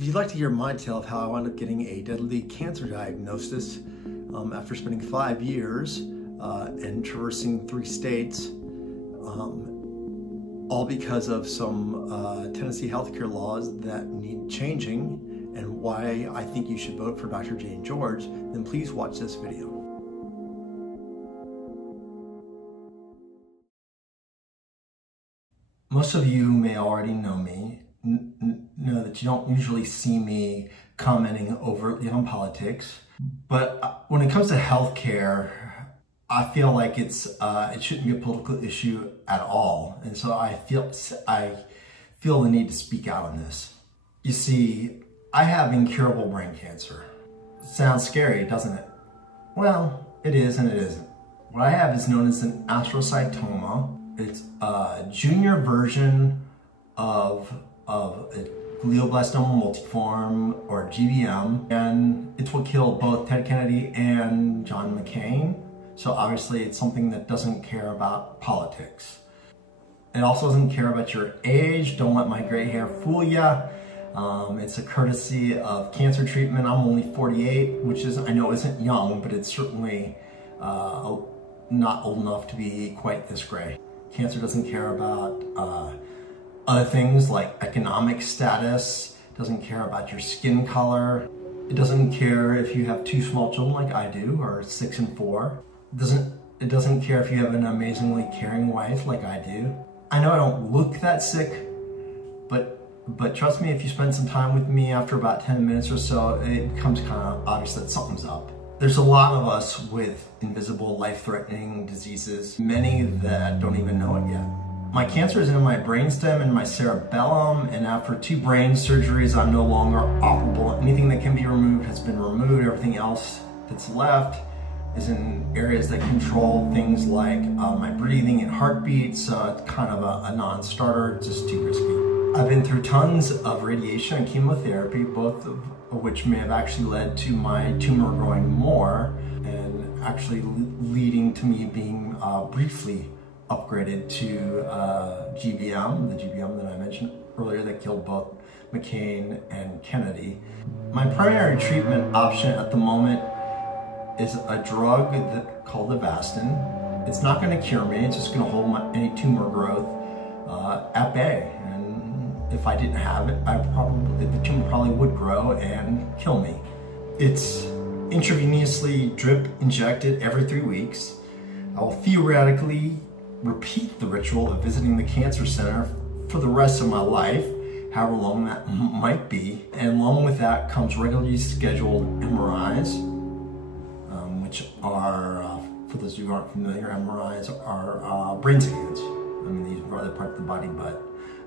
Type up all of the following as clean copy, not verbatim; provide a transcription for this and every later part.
If you'd like to hear my tale of how I wound up getting a deadly cancer diagnosis after spending 5 years and traversing 3 states, all because of some Tennessee healthcare laws that need changing, and why I think you should vote for Dr. Jane George, then please watch this video. Most of you may already know me, know that you don't usually see me commenting overtly on politics, but when it comes to healthcare, I feel like it shouldn't be a political issue at all, and so I feel the need to speak out on this. You see, I have incurable brain cancer. Sounds scary, doesn't it? Well, it is and it isn't. What I have is known as an astrocytoma. It's a junior version of a glioblastoma multiforme, or GBM, and it's what killed both Ted Kennedy and John McCain. So obviously it's something that doesn't care about politics. It also doesn't care about your age. Don't let my gray hair fool ya. It's a courtesy of cancer treatment. I'm only 48, which is, I know isn't young, but it's certainly not old enough to be quite this gray. Cancer doesn't care about other things like economic status, doesn't care about your skin color. It doesn't care if you have 2 small children like I do, or 6 and 4. It doesn't care if you have an amazingly caring wife like I do. I know I don't look that sick, but trust me, if you spend some time with me after about 10 minutes or so, it becomes kind of obvious that something's up. There's a lot of us with invisible, life-threatening diseases, many that don't even know it yet. My cancer is in my brainstem and my cerebellum, and after 2 brain surgeries, I'm no longer operable. Anything that can be removed has been removed. Everything else that's left is in areas that control things like my breathing and heartbeat, so it's kind of a non-starter, just too risky. I've been through tons of radiation and chemotherapy, both of which may have actually led to my tumor growing more and actually leading to me being briefly upgraded to GBM, the GBM that I mentioned earlier that killed both McCain and Kennedy. My primary treatment option at the moment is a drug called Avastin. It's not going to cure me, it's just going to hold any tumor growth at bay. And if I didn't have it, the tumor probably would grow and kill me. It's intravenously drip injected every 3 weeks. I will theoretically repeat the ritual of visiting the cancer center for the rest of my life, however long that might be. And along with that comes regularly scheduled MRIs, which are, for those of you who aren't familiar, MRIs are brain scans. I mean, these are other parts of the body, but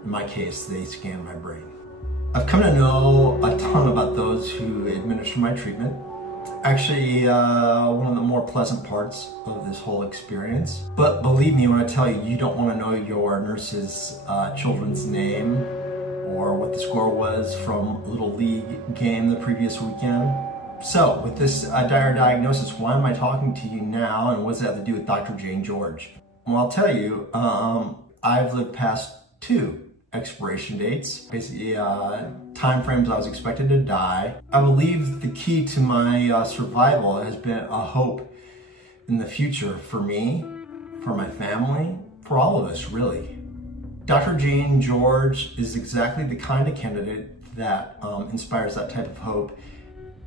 in my case, they scan my brain. I've come to know a ton about those who administer my treatment. It's actually one of the more pleasant parts of this whole experience. But believe me when I tell you, you don't want to know your nurse's children's name or what the score was from a Little League game the previous weekend. So, with this dire diagnosis, why am I talking to you now, and what does that have to do with Dr. Jane George? Well, I'll tell you, I've lived past 2 expiration dates, basically time frames I was expected to die. I believe the key to my survival has been a hope in the future for me, for my family, for all of us, really. Dr. Jane George is exactly the kind of candidate that inspires that type of hope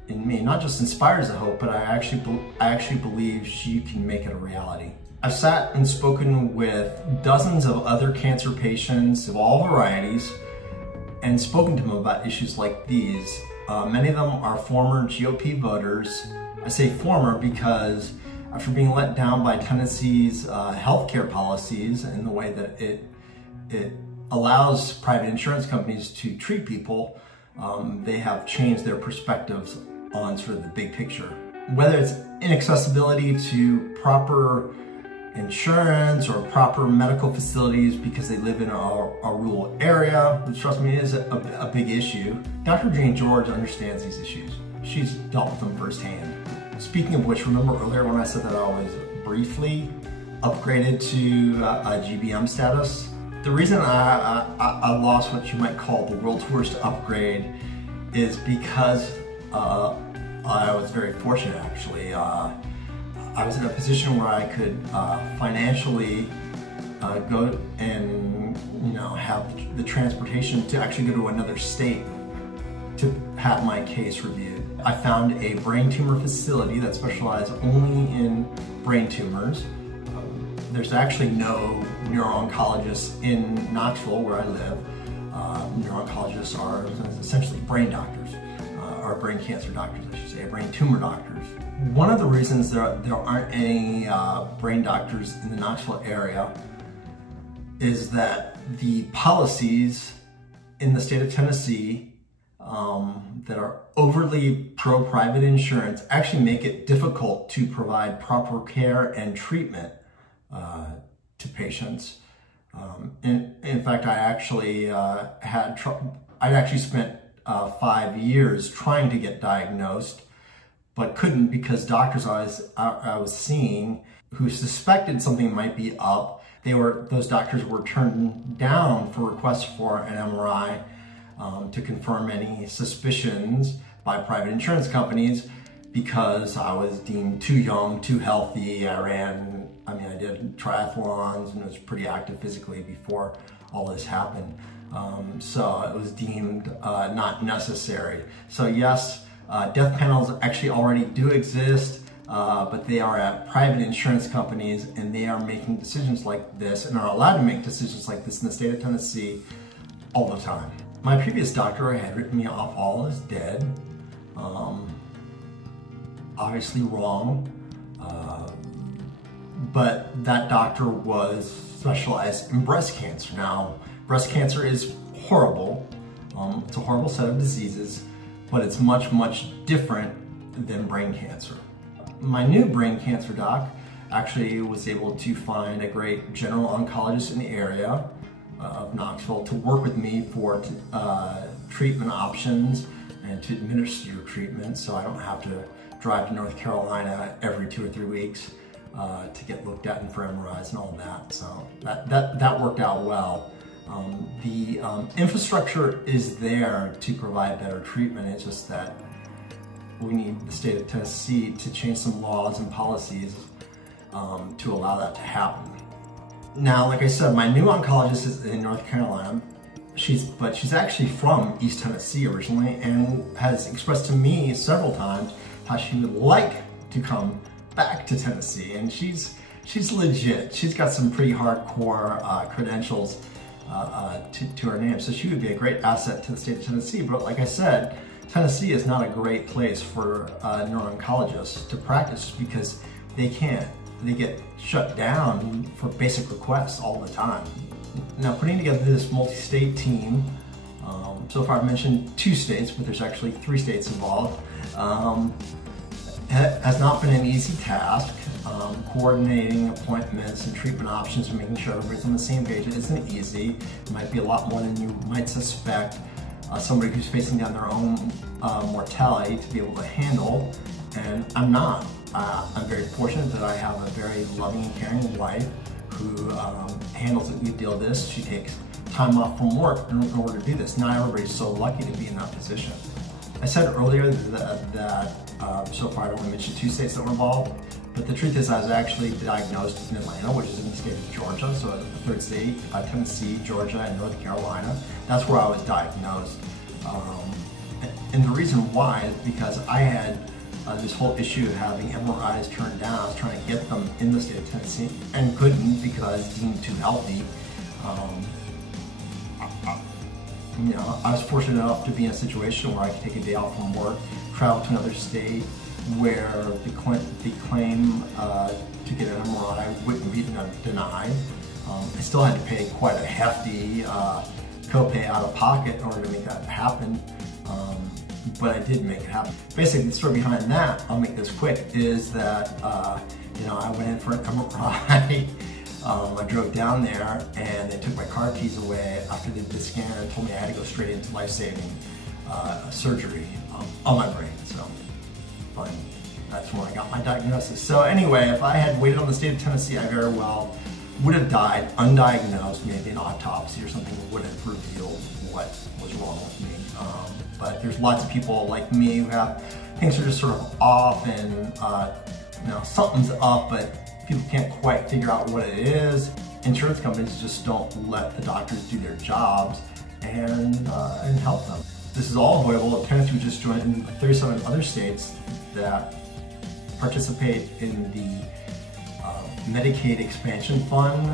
in me. Not just inspires the hope, but I actually believe she can make it a reality. I've sat and spoken with dozens of other cancer patients of all varieties and spoken to them about issues like these. Many of them are former GOP voters. I say former because after being let down by Tennessee's healthcare policies and the way that it allows private insurance companies to treat people, they have changed their perspectives on sort of the big picture. Whether it's inaccessibility to proper insurance or proper medical facilities because they live in a rural area, which trust me is a big issue. Dr. Jane George understands these issues. She's dealt with them firsthand. Speaking of which, remember earlier when I said that I was briefly upgraded to a GBM status? The reason I lost what you might call the world's worst upgrade is because I was very fortunate, actually. I was in a position where I could financially go and have the transportation to actually go to another state to have my case reviewed. I found a brain tumor facility that specializes only in brain tumors. There's actually no neuro-oncologists in Knoxville, where I live. Neuro-oncologists are essentially brain doctors, or brain cancer doctors, I should say, brain tumor doctors. One of the reasons there aren't any brain doctors in the Knoxville area is that the policies in the state of Tennessee that are overly pro-private insurance actually make it difficult to provide proper care and treatment to patients. In fact, I actually spent 5 years trying to get diagnosed, but couldn't because doctors I was seeing who suspected something might be up, those doctors were turned down for requests for an MRI to confirm any suspicions by private insurance companies because I was deemed too young, too healthy. I did triathlons and was pretty active physically before all this happened. So it was deemed not necessary. So yes, death panels actually already do exist, but they are at private insurance companies, and they are making decisions like this and are allowed to make decisions like this in the state of Tennessee all the time. My previous doctor had written me off all as dead. Obviously wrong, but that doctor was specialized in breast cancer. Now, breast cancer is horrible. It's a horrible set of diseases, but it's much, much different than brain cancer. My new brain cancer doc actually was able to find a great general oncologist in the area of Knoxville to work with me for treatment options and to administer treatment, so I don't have to drive to North Carolina every 2 or 3 weeks to get looked at and for MRIs and all that. So that worked out well. The infrastructure is there to provide better treatment. It's just that we need the state of Tennessee to change some laws and policies to allow that to happen. Now, like I said, my new oncologist is in North Carolina. But she's actually from East Tennessee originally, and has expressed to me several times how she would like to come back to Tennessee. And she's legit. She's got some pretty hardcore credentials to her name, so she would be a great asset to the state of Tennessee. But like I said, Tennessee is not a great place for neuro-oncologists to practice because they get shut down for basic requests all the time. Now, putting together this multi-state team, so far I've mentioned 2 states, but there's actually 3 states involved, has not been an easy task. Coordinating appointments and treatment options and making sure everybody's on the same page isn't easy. It might be a lot more than you might suspect. Somebody who's facing down their own mortality to be able to handle, and I'm not. I'm very fortunate that I have a very loving and caring wife who handles a good deal of this. She takes time off from work in order to do this. Not everybody's so lucky to be in that position. I said earlier that so far I've only mentioned 2 states that were involved, but the truth is I was actually diagnosed in Atlanta, which is in the state of Georgia, so the 3rd state, Tennessee, Georgia, and North Carolina. That's where I was diagnosed. And the reason why is because I had this whole issue of having MRIs turned down. I was trying to get them in the state of Tennessee and couldn't because deemed too healthy. I was fortunate enough to be in a situation where I could take a day off from work, travel to another state where the claim to get an MRI wouldn't be denied. I still had to pay quite a hefty copay out of pocket in order to make that happen. But I did make it happen. Basically, the story behind that, I'll make this quick, is that I went in for an MRI. I drove down there and they took my car keys away after they did the scan and told me I had to go straight into life-saving surgery on my brain. So, that's when I got my diagnosis. So anyway, if I had waited on the state of Tennessee, I very well would have died undiagnosed. Maybe an autopsy or something would have revealed what was wrong with me. But there's lots of people like me who have things are just sort of off and something's up, but people can't quite figure out what it is. Insurance companies just don't let the doctors do their jobs and help them. This is all avoidable if Tennessee just joined in 37 other states that participate in the Medicaid expansion fund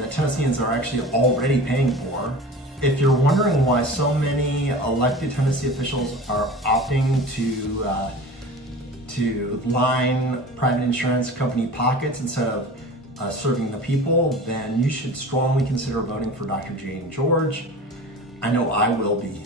that Tennesseans are actually already paying for. If you're wondering why so many elected Tennessee officials are opting to line private insurance company pockets instead of serving the people, then you should strongly consider voting for Dr. Jane George. I know I will be.